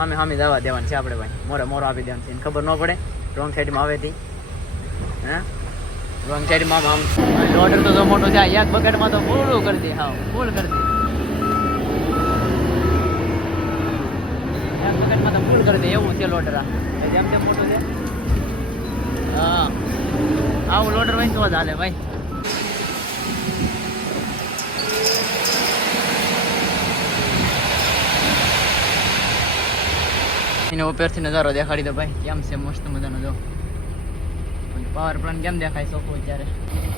આમે સામે જવા દેવાની છે આપણે ભાઈ. મોરે મોરો આપી દેવાનું છે. ખબર ન પડે. રોંગ સાઈડમાં આવે હતી હે? રોંગ સાઈડમાં આમ લોડર તો જો મોટો છે એક બકેટમાં તો પૂરું કરી દે. હા ફૂલ કરી દે. બકેટમાં તો ફૂલ કરી દે. એવું છે લોડર જેમ તેમ છે. હા. આવું લોડર હોય તો હાલે ભાઈ. એને ઉપરથી નજારો દેખાડી દો ભાઈ. કેમ છે મસ્ત મજાનો જો. પાવર પ્લાન્ટ કેમ દેખાય શકો અત્યારે?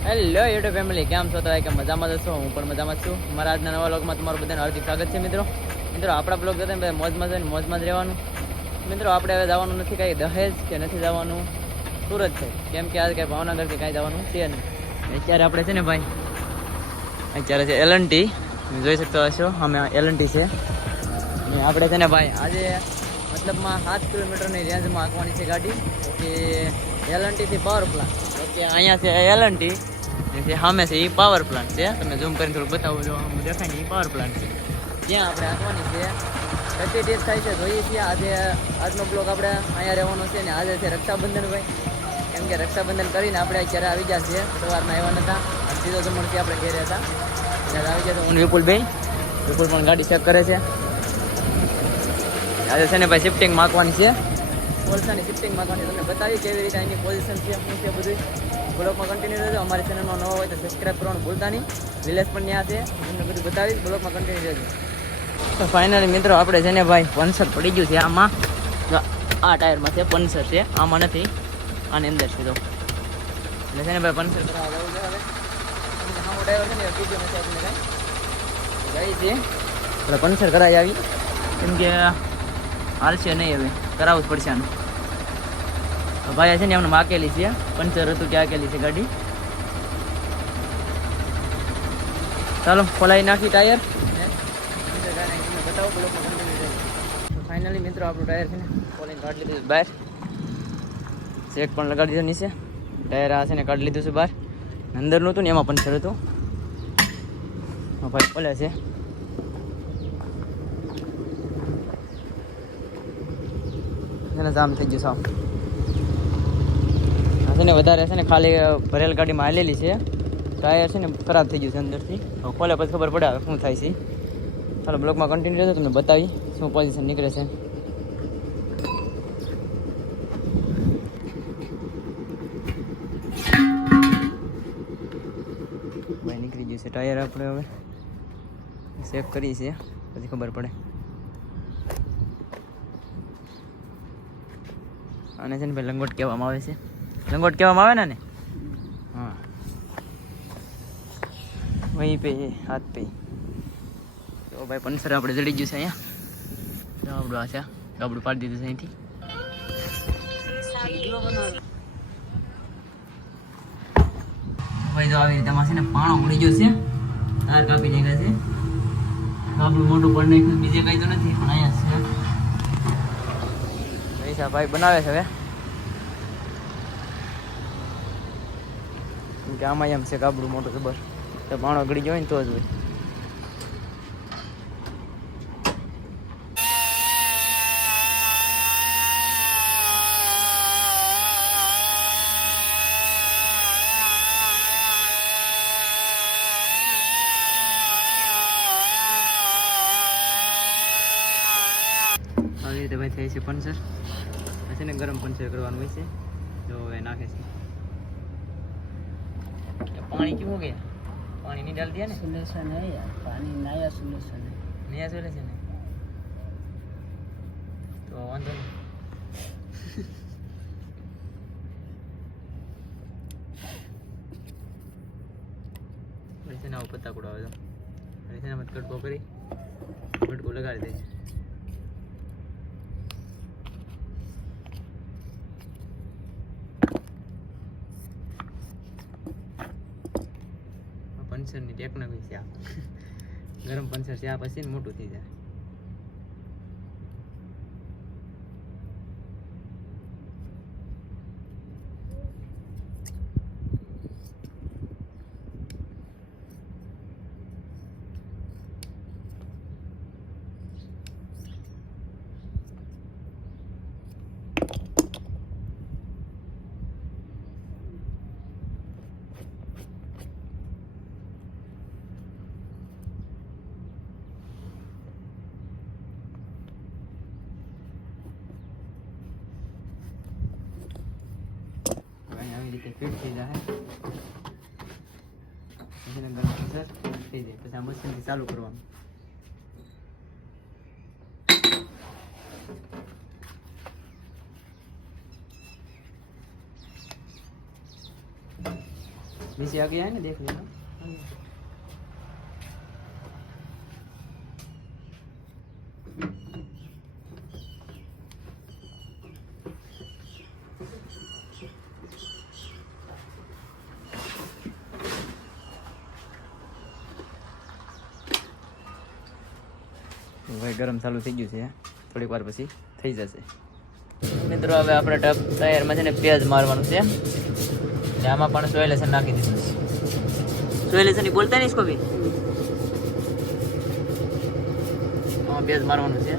હેલો યુટ્યુબ ફેમિલી કેમ છો? તો કે મજામાં જ છો? હું પણ મજામાં છું. મારા આજના નવા લોગમાં તમારું બધાને હાર્દિક સ્વાગત છે મિત્રો. મિત્રો આપણા બ્લોગ જતા બધા મોજમાં જઈને મોજમાં જ રહેવાનું. મિત્રો આપણે હવે જવાનું નથી કાંઈ દહેજ કે નથી જવાનું. સુરત છે. કેમ કે આજે કાંઈ ભાવનગરથી કાંઈ જવાનું છે નહીં. અત્યારે આપણે છે ને ભાઈ અત્યારે છે એલએનટી જોઈ શકતો હશો અમે એલએનટી છે. આપણે છે ને ભાઈ આજે મતલબમાં સાત કિલોમીટરની રેન્જમાં આંકવાની છે ગાડી. કે એલએનટીથી પાવર પ્લાન્ટ ઓકે અહીંયા છે એલએનટી જે સામે છે એ પાવર પ્લાન્ટ છે. તમે ઝૂમ કરીને થોડું બતાવો જો આમ દેખાય ને એ પાવર પ્લાન્ટ છે. ત્યાં આપણે આંકવાની છે. થર્ટી ડેઝ થાય છે, જોઈએ છીએ. આજે, આજનો બ્લોગ આપણે અહીંયા રહેવાનો છે ને આજે છે રક્ષાબંધન ભાઈ. કેમ કે રક્ષાબંધન કરીને આપણે અત્યારે આવી ગયા છીએ. સવારમાં આવ્યા અને સીધો જમણથી આપણે ઘેરે હતા. ત્યારે આવી ગયા તો હું વિપુલભાઈ. વિપુલ પણ ગાડી ચેક કરે છે. આજે છે ને ભાઈ શિફ્ટિંગ માગવાની છે. કોલસાની શિફ્ટિંગ માગવાની તમને બતાવી કેવી રીતે એની પોઝિશન છે શું છે બધું. બ્લોકમાં કન્ટિન્યુ રહેજો. અમારી ચેનલમાં નવો હોય તો સબસ્ક્રાઈબ કરવાનું ભૂલતા નહીં. વિલેજ પણ ત્યાં છે. તમને બધું બતાવીશ. બ્લોકમાં કન્ટિન્યુ રહેજો. તો ફાઇનલી મિત્રો આપણે છે ને ભાઈ પંચર પડી ગયું છે આમાં. આ ટાયરમાં છે પંચર છે. આમાં નથી. આની અંદર છે તો એટલે છે ને ભાઈ પંચર કરાવવા જવું છે હવે. સામો ડ્રાઈવર છે ને વીડિયો નથી આપણને કાંઈ. ગઈ છે એટલે પંચર કરાવી આવી. કેમ કે હાલશે નહીં હવે, કરાવવું જ પડશે આનું. ભાઈ છે ને એમને માકેલી છે, પંચર હતું કે આકેલી છે ગાડી. ચાલો ખોલાઈ નાખી ટાયર. ફાઇનલી મિત્રો, આપણું ટાયર છે ને ખોલીને કાઢી લીધું બહાર. ચેક પણ લગાડી દીધો નીચે. ટાયર આ છે ને કાઢી લીધું છે બહાર. અંદરનું હતું ને એમાં પંચર હતું. ભાઈ ખોલે છે. એને જામ થઈ ગયું સાવ છે ને વધારે છે ને ખાલી ભરેલ ગાડીમાં આવેલી છે. ટાયર છે ને ખરાબ થઈ ગયું છે અંદરથી. હવે ખોલે પછી ખબર પડે હવે શું થાય છે. ચાલો બ્લોકમાં કન્ટિન્યુ રહેતો તમને બતાવી શું પોઝિશન નીકળે છે. નીકળી ગયું છે ટાયર આપણે હવે. ચેક કરીએ છીએ પછી ખબર પડે. આને છે ને ભાઈ લંગોટ કહેવામાં આવે છે. લંગોટ કહેવામાં આવે ને હા. વહી પે, હાથ પે. તો ભાઈ પંસર આપણે ચડી ગયું છે અહીંયા. તો આપણું આ છે આપણું પાડી દીધું છે અહીંથી. ભાઈ જો આવી રીતે આમાં ને પાણો ઉડી ગયો છે. તાર કાપી નાખ્યા છે. આપણું મોટું પડ નાખ્યું, બીજે કઈ તો નથી, પણ અહીંયા છે. ભાઈ બનાવે છે હવે. કે આમાં એમ છે ગાબડું મોટું ખબર તો પાણો ગળી ગયો ને તો જ હોય. આવી રીતે ભાઈ થાય છે પંચર. પછી ને ગરમ પંચર કરવાનું હોય છે. તો એ નાખે છે. पानी क्यों हो गया पानी नहीं डाल दिया ने सोल्यूशन है यार पानी नया सोल्यूशन है नया सोल्यूशन है तो वांधो नहीं પછી છે ને આવું પત્તા કુડાવે તો પછી છે ને મત કટકો કરી કટકો લગાડી દે પંચરની ટેકનોલોજી છે આ. ગરમ પંચર છે પછી મોટું થઈ જાય આવી રીતે ફિટ થઈ જાય દસ ચાલુ કરવાનું. નીચે આગળ આવે ને દેખ લેવા ગરમ ચાલુ થઈ ગયું છે, થોડીક વાર પછી થઈ જશે. મિત્રો, હવે આપણે ટપ તૈયારમાં છે ને પેજ મારવાનું છે. આમાં પણ સોય લેસન નાખી દીધું છે. સોય લેસન બોલતા નહીં કોબી? આમાં પેજ મારવાનું છે.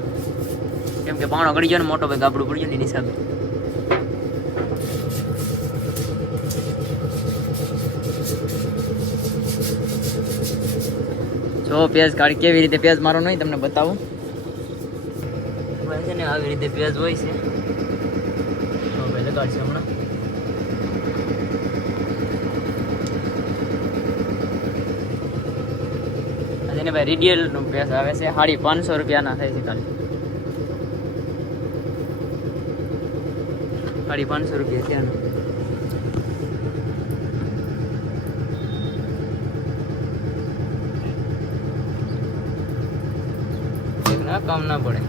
કેમ કે પાણો ગળી ગયો ને મોટો ભાઈ ગાબડું પડી ગયું ને એની હિસાબે જો પેજ કાઢી કેવી રીતે પેજ મારવાનો નહીં તમને બતાવું. ભાઈ છે ને આવી રીતે પેજ હોય છે. તો ભાઈ લગાડશે હમણાં. જેને ભાઈ રીડિયલનું પેજ આવે છે, સાડી પાંચસો રૂપિયાના થાય છે ખાલી સાડી પાંચસો રૂપિયા ત્યાંના કામ ના પડે.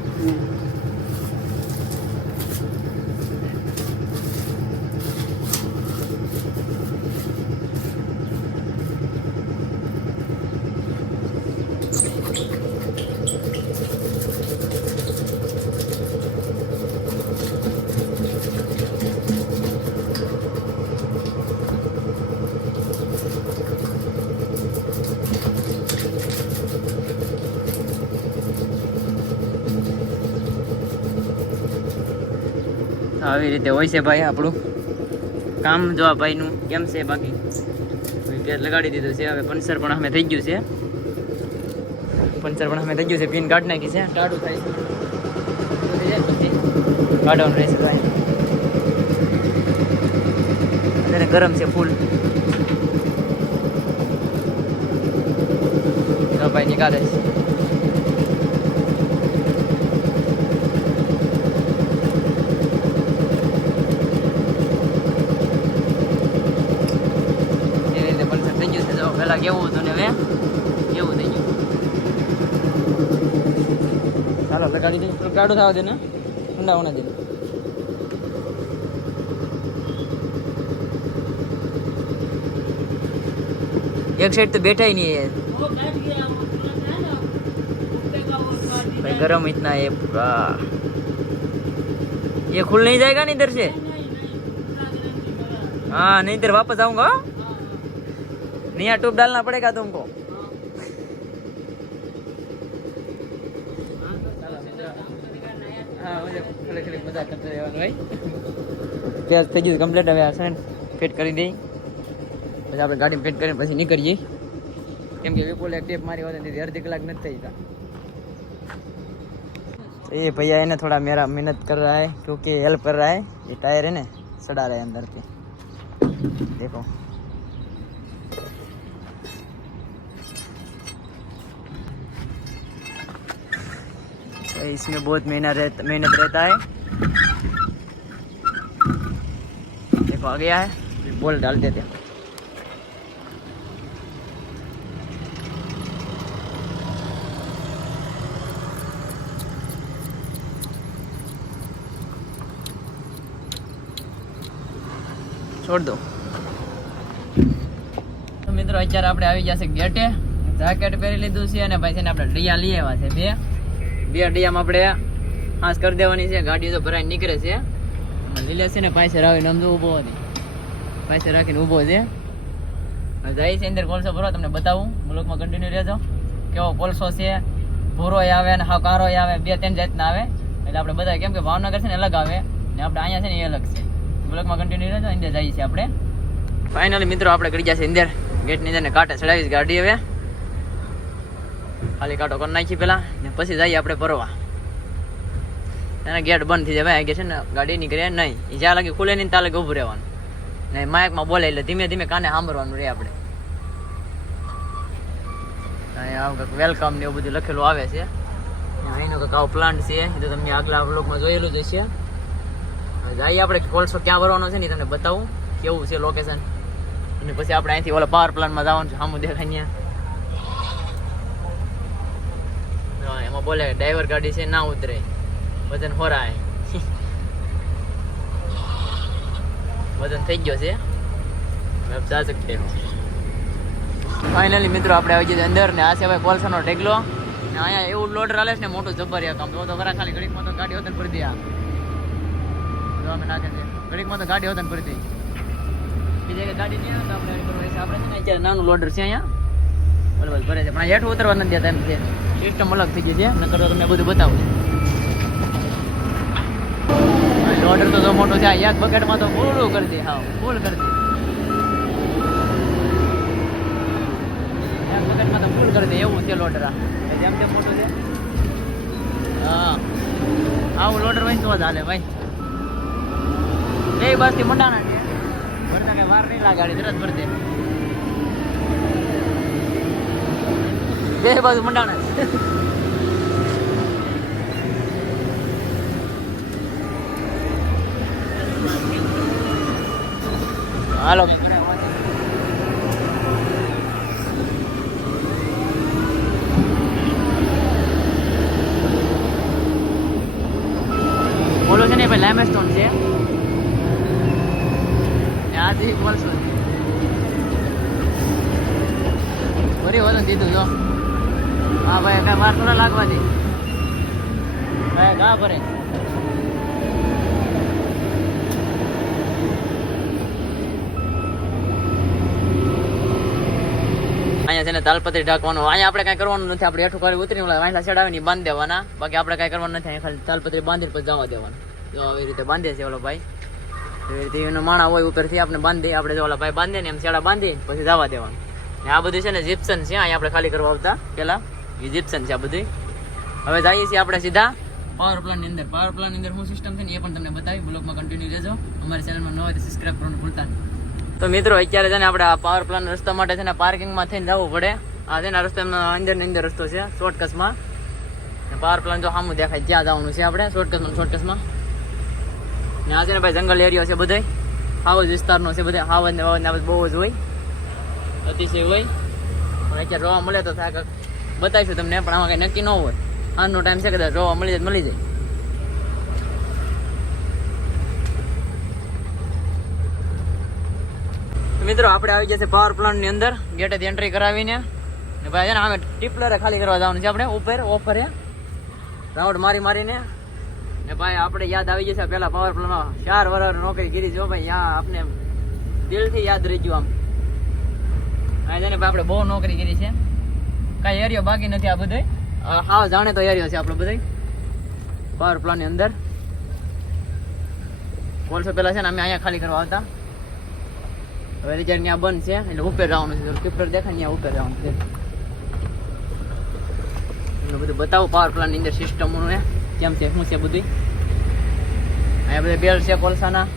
આવી રીતે હોય છે ભાઈ આપણું. કામ જો આ ભાઈનું કેમ છે બાકી? પેજ લગાડી દીધું છે. હવે પંચર પણ અમે થઈ ગયું છે. પંચર પણ અમે થઈ ગયું છે. પિન કાઢ નાખી છે. ટાઢું થાય છે. કાઢવાનું રહેશે ભાઈ. અત્યારે ગરમ છે ફૂલ. ભાઈ નીકાળે છે. પહેલાં કેવું હતું ને હવે એવું થઈ ગયું ચાલો લગાડી દઈએ થોડું કાઢું થવા દે ને ઠંડા હોને દે એક સાઈડ તો બેઠા ही नहीं है वो बैठ गया मतलब है ना कुत्ते का वो काट दिया। भाई गरम इतना है पूरा ये खुल नहीं जाएगा ना इधर से नहीं नहीं इतना गरम नहीं पड़ा हाँ नहीं इधर वापस आऊंगा हाँ नहीं यहाँ टूब डालना पड़ेगा तुमको હા મજા ખાલી ખાલી મજા કરતા રહેવાનું ભાઈ પ્યાજ થઈ ગયું કમ્પ્લીટ હવે આ છે ને ફિટ કરી દઈ પછી આપણે ગાડી ફિટ કરીને પછી નીકળીએ કેમ કે વિપુલ એક ટેપ મારી હોતી અડધી કલાક નથી થઈ તા तो ये भैया है ना थोड़ा मेरा मेहनत कर रहा है क्योंकि हेल्प कर रहा है ये टायर है ना सड़ा रहा है अंदर के देखो इसमें बहुत मेहनत रहता मेहनत रहता है देखो आ गया है बोल डाल देते हैं છોડ દો તો મિત્રો અત્યારે આપણે આવી જશે ગેટે જેકેટ પહેરી લીધું છે અને ભાઈ છે ને આપણે ડિયા લઈ આવ્યા છે બે બે ડિયામાં આપણે આંસ કરી દેવાની છે. ગાડીઓ તો ભરાય નીકળે છે. લીલે છે ને પાસે આવીને આમ તો ઊભો હતી. પાસે રાખીને ઊભો છે. જાય છે અંદર કોલસો ભરો તમને બતાવું. બ્લોકમાં કન્ટિન્યુ રહેજો. કેવો કોલસો છે. ભૂરો આવે અને હાવ કારો આવે. બે ત્રણ જાતના આવે. એટલે આપણે બધા કેમ કે ભાવનગર છે ને અલગ આવે. ને આપણે અહીંયા છે ને એ અલગ છે. બ્લોકમાં કન્ટિન્યુ રહેજો. અંદર જઈએ છીએ આપણે. ફાઇનલી મિત્રો, આપણે કરી જશે અંદર. ગેટની અંદર ને કાંટે ચડાવીશ ગાડી હવે. ખાલી કાંટો કરી નાખી પેલા ને પછી જઈએ આપણે ભરવા એના ગેટ બંધ થઈ જાય ભાઈ છે ને, ગાડી નીકળે નહીં. જ્યાં લાગે ખુલે નહીં, ત્યાં લાગે ઊભું રહેવાનું. ને માયકમાં બોલે એટલે ધીમે ધીમે કાને સાંભળવાનું રહે આપણે. આવું કંઈક વેલકમ ને એવું બધું લખેલું આવે છે. અહીંનો કંઈક આવો પ્લાન્ટ છે. એ તો તમને આગલા બ્લોકમાં જોયેલું જ હશે. જઈએ આપણે કોલસો ક્યાં ભરવાનો છે ને તમને બતાવું. કેવું છે લોકેશન અને પછી આપણે અહીંથી ઓલા પાવર પ્લાન્ટમાં જવાનું છે. સામું દેખાય ત્યાં હા, એમાં બોલે ડ્રાઈવર ગાડી છે, ના ઉતરે. વજન હોરાય. વજન થઈ ગયો છે. હવે જા સકતે હો ફાઇનલી મિત્રો, આપણે આવી જઈએ અંદર ને આ છે ભાઈ કોલસાનો ટેગલો ને અહીંયા એવું લોડર રાલે છે ને મોટું જબરિયા કામ. તો ખરા ખાલી ઘડીકમાં તો ગાડી હોતન ભરી દે આ. અમે નાખે છે. ઘડીકમાં તો ગાડી હોતન ભરી દે. બીજે ગાડી નહીં તો આપણે આપણે છે ને અત્યારે નાનું લોડર છે અહીંયા. બરાબર ભરે છે. પણ હેઠ ઉતરવા નથી દેતા એમ છે સિસ્ટમ અલગ થઈ ગઈ છે. નકર તો તમને બધું બતાવું. લોડર તો જો મોટો છે એક બકેટમાં તો પૂરું કરી દે. હા ફૂલ કરી દે. એક બકેટમાં તો ફૂલ કરી દે. એવું છે લોડર જેમ તેમ મોટું હા. આવું લોડર હોય તો જ ભાઈ. બે બાજથી મોટા છે. ભરતા વાર નહીં લાગાડી તરત ભરતે બે બાજુ મંડાણા. હાલો. બોલો છે ને ભાઈ લાઇમસ્ટોન છે. જે બોલશો બરી વજન દીધું, જો. હા, ભાઈ, કઈ વાર થોડા લાગવા અહીંયા છે ને તાલપત્રી ઢાંકવાનું. અહીંયા આપણે કઈ કરવાનું નથી. આપણે હેઠું કરી ઉતરી વાંઠા ચડાવીને બાંધી દેવાના. બાકી આપણે કઈ કરવાનું નથી. ખાલી તાલપત્રી બાંધીને પછી જવા દેવાનું. જો રીતે બાંધે છે ઓલો ભાઈ. એવી રીતે એનો માણા હોય ઉપરથી આપણે બાંધી આપણે જો ઓલા ભાઈ બાંધે ને એમ છેડા બાંધી પછી જવા દેવાનું. આ બધું છે ને જીપ્સન છે. અહીંયા આપણે ખાલી કરવા આવતા પેલા એ જીપ્સન છે આ બધી હવે જઈએ છીએ આપણે સીધા પાવર પ્લાન્ટની અંદર. પાવર પ્લાન્ટની અંદર શું સિસ્ટમ છે ને એ પણ તમને બતાવી. બ્લોગમાં કન્ટિન્યુ રહેજો. અમારી ચેનલમાં ન હોય તો સબસ્ક્રાઇબ કરવાનું ભૂલતા નહીં. તો મિત્રો અત્યારે છે ને આપણે આ પાવર પ્લાન્ટ રસ્તા માટે છે ને પાર્કિંગમાં થઈને જવું પડે. આ છે ને રસ્તામાં અંદરની અંદર રસ્તો છે શોર્ટકટમાં પાવર પ્લાન્ટ જો સામું દેખાય ત્યાં જવાનું છે આપણે શોર્ટકટમાં શોર્ટકટમાં ને આ છે ને ભાઈ જંગલ એરિયો છે બધે હાવજ વિસ્તારનો છે બધે હાવજ ને વાવજ ને બહુ જ હોય. અતિશય હોય. પણ અત્યારે જોવા મળે તો થાય બતાવીશું તમને, પણ આમાં કઈ નક્કી ન હોય. આજનો ટાઈમ છે, કદાચ જોવા મળી જાય મળી જાય. મિત્રો, આપણે આવી જશે પાવર પ્લાન્ટની અંદર ગેટેથી એન્ટ્રી કરાવીને. ને ભાઈ, છે ને અમે ટીપલરે ખાલી કરવા જવાનું છે આપણે, ઉપર ઓફરે રાઉન્ડ મારી મારીને. ને ભાઈ, આપણે યાદ આવી જશે પેલા પાવર પ્લાન્ટમાં ચાર વર્ષ નોકરી કરી જો ભાઈ, યા આપણે દિલથી યાદ રહી ગયું આમ. હા છે ને ભાઈ, આપણે બહુ નોકરી કરી છે. કાંઈ એરિયો બાકી નથી આ બધો હા, જાણે તો એરિયો છે આપણો બધો પાવર પ્લાન્ટની અંદર. કોલસો પેલા છે ને, અમે અહીંયા ખાલી કરવા આવતા. હવે રિચાર્જ ત્યાં બંધ છે, એટલે ઉપર જવાનું છે. ટીપલર દેખાય ત્યાં ઉપર જવાનું છે. એટલે બધું બતાવું પાવર પ્લાન્ટની અંદર સિસ્ટમ ને કેમ છે, શું છે બધું અહીંયા બધા બેલ છે કોલસાના.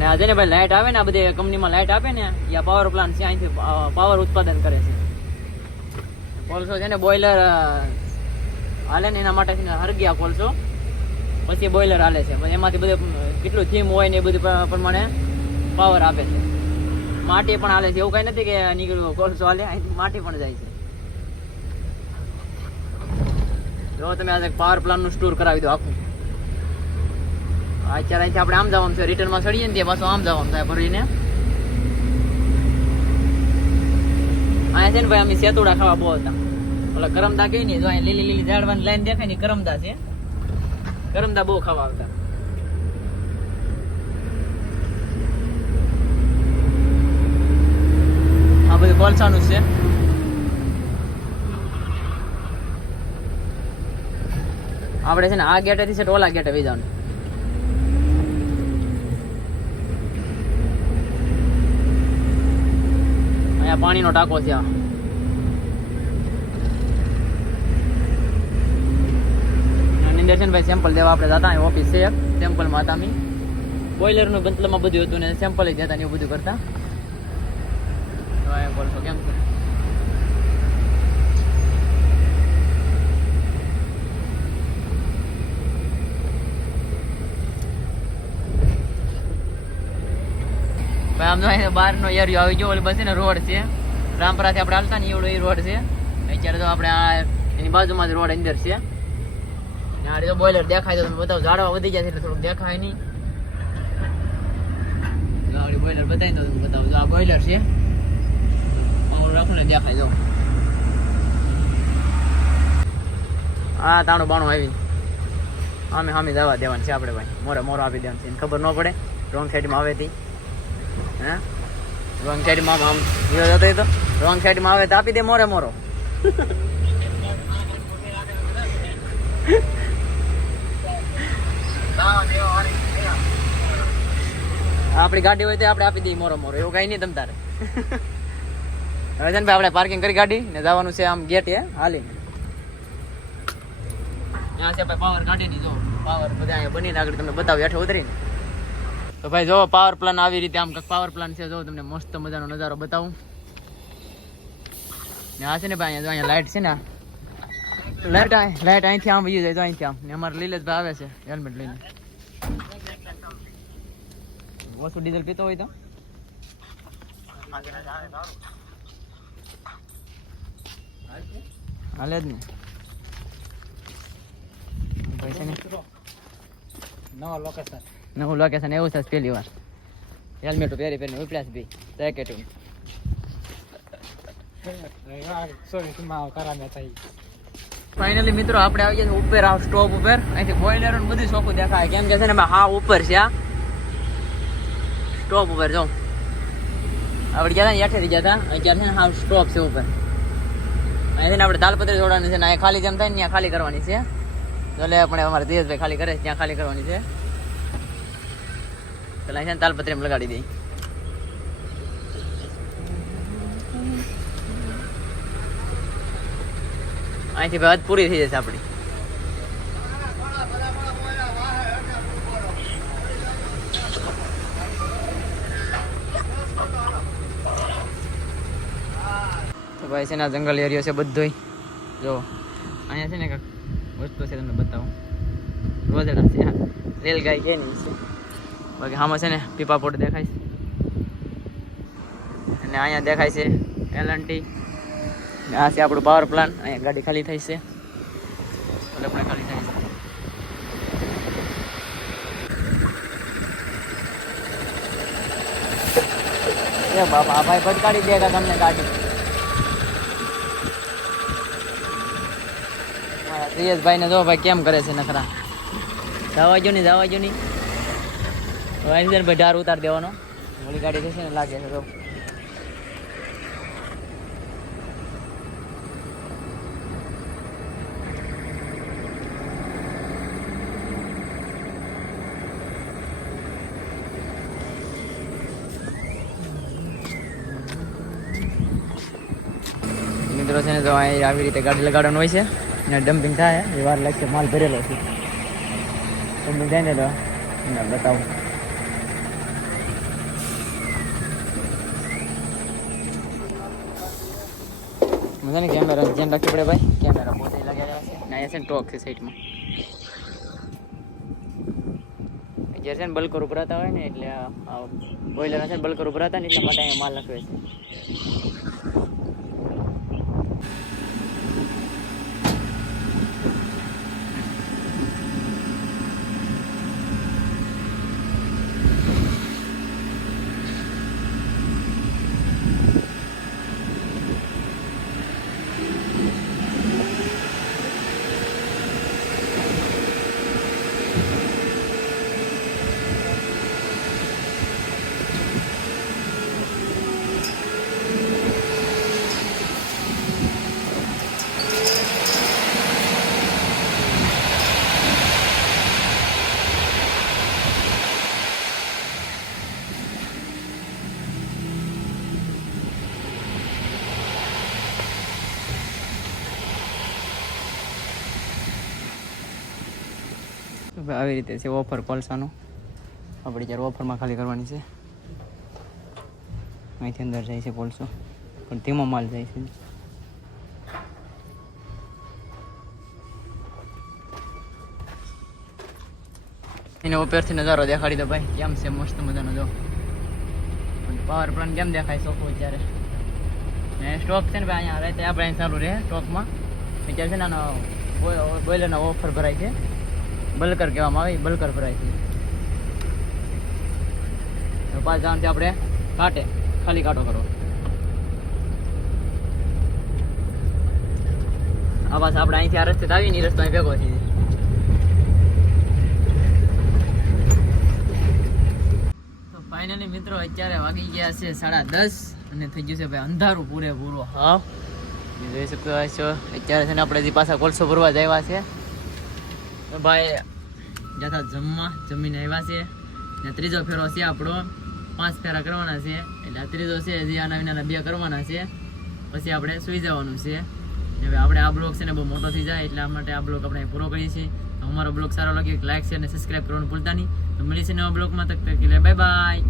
અને આજે ને ભાઈ લાઇટ આવે ને, આ બધી કંપનીમાં લાઇટ આપે ને યા પાવર પ્લાન્ટ છે, અહીંથી પાવર ઉત્પાદન કરે છે. કોલસો છે ને બોઈલર હાલે ને, એના માટે છે ને હરગ્યા કોલસો. પછી બોઈલર હાલે છે. એમાંથી બધું કેટલું થીમ હોય ને એ બધું પ્રમાણે પાવર આપે છે. માટી પણ હાલે છે. એવું કઈ નથી કે નીકળ્યું કોલસો હાલે માટી પણ જાય છે. જો તમે આજે પાવર પ્લાન્ટનું સ્ટોર કરાવી દો આખું. અત્યારે અહીંથી આપણે આમ જવાનું છે રિટર્નમાં ચડીએ ને તે પાછું આમ જવાનું થાય ભરીને અહીંયા છે ને ભાઈ, અમે સેતુડા ખાવા બહુ હતા. ઓલા કરમદા કઈ ને જો અહીંયા લીલી લીલી ઝાડવાની લાઈન દેખાય ને કરમદા છે. કરમદા બહુ ખાવા આવતા. આ બધું કોલસાનું છે. આપણે છે ને આ ગેટેથી છે ઓલા ગેટે વી જવાનું અહીંયા પાણીનો ટાંકો છે આ. આની અંદર અંદર છે ને ભાઈ સેમ્પલ દેવા આપણે જતા ઓફિસ છે સેમ્પલમાં હતા અમે બોઇલરનું મતલબમાં બધું હતું ને સેમ્પલ જતા ને બધું કરતા. કેમ છે ભાઈ આમ તો બહારનો એરિયો આવી ગયો ઓલી બસ ને રોડ છે. રામપરાથી આપણે હાલતા ને એવડો એ રોડ છે. અત્યારે તો આપણે આ એની બાજુમાં જ રોડ અંદર છે. આ રીતે બોઇલર દેખાય તો તમે બતાવો, ઝાડવા વધી ગયા છે એટલે થોડુંક દેખાય નહીં. ગાડી બોઇલર બતાવી દો તમને બતાવો. આ બોઇલર છે. ને દેખાય, જો. હા તાણું બાણું આવી. આમે સામે જવા દેવાનું છે આપણે ભાઈ. મોરે મોરો આપી દેવાનું છે. ખબર ન પડે. રોંગ સાઈડમાં આવે તી. હે? રોંગ સાઈડમાં આમ ગયો જતો તો? રોંગ સાઈડમાં આવે તો આપી દે મોરે મોરો. આપણી ગાડી હોય તો આપણે આપી દઈએ મોરો મોરો. એવું કઈ નહીં તમ તારે. હવે છે ને પાર્કિંગ કરી ગાડી ને જવાનું છે આમ ગેટ એ હાલી ત્યાં છે ભાઈ પાવર ગાડીની જો પાવર બધા બનીને આગળ તમને બતાવું હેઠે ઉતરીને. તો ભાઈ, જો પાવર પ્લાન આવી રીતે આમ પાવર પ્લાન છે, જો, તમને મસ્ત મજાનો નજારો બતાવું. ને આ છે ને ભાઈ, અહીંયા લાઈટ છે ને લાઇટ લાઇટ અહીંથી આમ વહી જાય તો અહીંથી આમ. ને અમારે લીલેશભાઈ આવે છે હેલ્મેટ લઈને. ઓછું ડીઝલ પીતો હોય તો? હાલે જ ને. ભાઈ નહીં નવા લોકેશન નવું લોકેશન એવું છે પહેલી વાર હેલ્મેટ પહેરી પહેરીને ઉપડ્યા છે ભાઈ જેકેટ ફાઇનલી મિત્રો આપણે આવી ગયા ઉપર આ સ્ટોપ ઉપર અહીંથી બોઇલર ને બધું ચોખ્ખું દેખાય કેમ કે છે ને હા ઉપર છે આ સ્ટોપ ઉપર જો આપણે ગયા હતા ને ગયા હતા અત્યારે છે ને હા સ્ટોપ છે ઉપર અહીંથી આપણે તાલપત્રી જોડવાની છે ને અહીંયા ખાલી જેમ થાય ને ત્યાં ખાલી કરવાની છે એટલે આપણે અમારે ધીરજભાઈ ખાલી કરે ત્યાં ખાલી કરવાની છે તો અહીં છે ને તાલપત્રી એમ લગાડી દઈ અહીંથી વાત પૂરી થઈ જશે આપણી. ભાઈ છે ને જંગલ એરિયો છે બધોય. જો, અહીંયા છે ને કાંઈક વસ્તુ છે તમને બતાવું. રોજડા છે કે નહીં છે. બાકી આમાં છે ને પીપાપોટ દેખાય છે. અને અહીંયા દેખાય છે એલએનટી આ છે આપણું પાવર પ્લાન્ટ અહીંયા ગાડી ખાલી થઈ છે. એટલે પણ ખાલી થાય છે. બાપા, આ ભાઈ ભટકાડી દેગા તમને ગાડી? મારા પ્રિયેશભાઈ ને જો ભાઈ કેમ કરે છે નખરા? જવા જો નહીં જવા જો નહીં ભાઈ ભાઈ ઢાર ઉતાર દેવાનો. મોડી ગાડી જશે ને લાગે છે તો. મિત્રો છે ને, તો અહીં આવી રીતે ગાડી લગાડવાનું હોય છે. અને ડમ્પિંગ થાય. એ વાર લાગશે, માલ ભરેલો છે. ડમ્પિંગ થાય ને તો બતાવું. મજા ને કેમેરા ધ્યાન રાખવું પડે ભાઈ. કેમેરા પોતે લગાવ્યા છે ને અહીંયા છે ને ટોક છે સાઈડમાં જ્યારે છે ને બલ્કર ઉભરાતા હોય ને એટલે બોઈલર છે ને બલ્કર ઉભરાતા ને એટલા માટે અહીંયા માલ લખવે છે. આવી રીતે છે ઓફર કોલસાનું. આપણે જ્યારે ઓફરમાં ખાલી કરવાની છે. અહીંથી અંદર જાય છે કોલસો. પણ ધીમો માલ જાય છે. એને ઉપરથી નજારો દેખાડી દો ભાઈ. કેમ છે મસ્ત મજાનો જો. પાવર પ્લાન્ટ કેમ દેખાય સોફો અત્યારે? સ્ટોક છે ને ભાઈ, અહીંયા રહે આપણે અહીં ચાલુ રહે સ્ટોકમાં અત્યારે છે ને બોઈલરના ઓફર ભરાય છે. બલકર કહેવામાં આવે બલકર ભરાય છે. પાછ છે આપણે કાંટે ખાલી કાંટો કરો. આ પાછા આપણે અહીંથી આ રસ્તે આવી ની રસ્તો અહીં ભેગો તો ફાઇનલી મિત્રો અત્યારે વાગી ગયા છે સાડા દસ અને થઈ ગયું છે ભાઈ અંધારું પૂરેપૂરો. હા. જોઈ શકો છો અત્યારે છે ને આપણે હજી પાછા કોલસો ભરવા જવા છે. ભાઈ જતા જમવા, જમીને આવ્યા છે. ને ત્રીજો ફેરો છે આપણો. પાંચ ફેરા કરવાના છે. એટલે આ ત્રીજો છે, હજી આના વિનાના બે કરવાના છે. પછી આપણે સુઈ જવાનું છે. હવે આપણે આ બ્લોગ છે ને બહુ મોટો થઈ જાય, એટલે આ માટે આ બ્લોગ આપણે પૂરો કરીએ છીએ. અમારો બ્લોગ સારો લાગ્યો લાઈક છે અને સબસ્ક્રાઈબ કરવાનું ભૂલતા નહીં. તો મળીશું નવા બ્લોગમાં. તક તક બાય બાય